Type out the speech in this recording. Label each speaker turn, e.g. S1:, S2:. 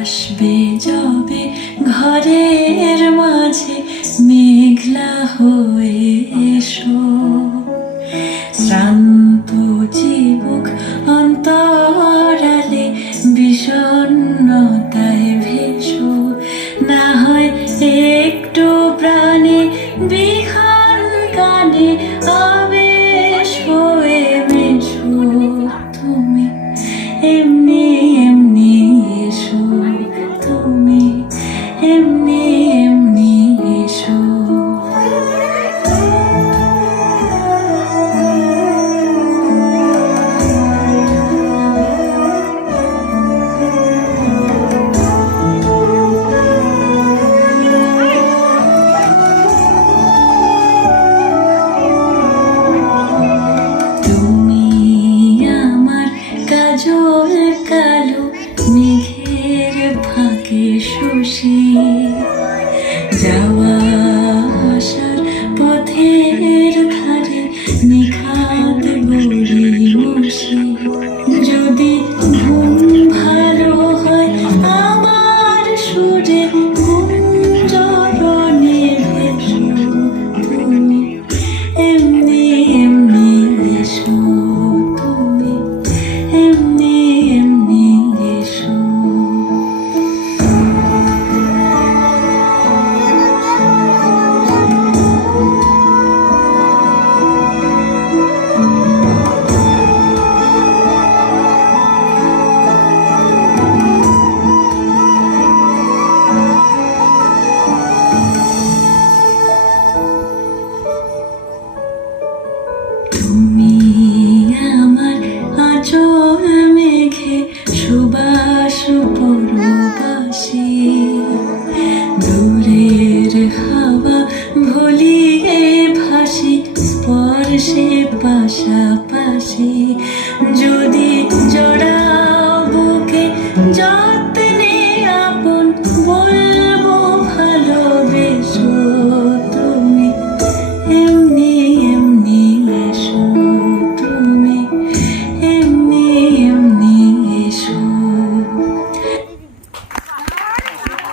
S1: আসবে যবে ঘরের মাঝে মেঘলা হয়ে সেই দূরের হাওয়া ভুলিয়ে ভাসি স্পর্শে পাশাপাশি যদি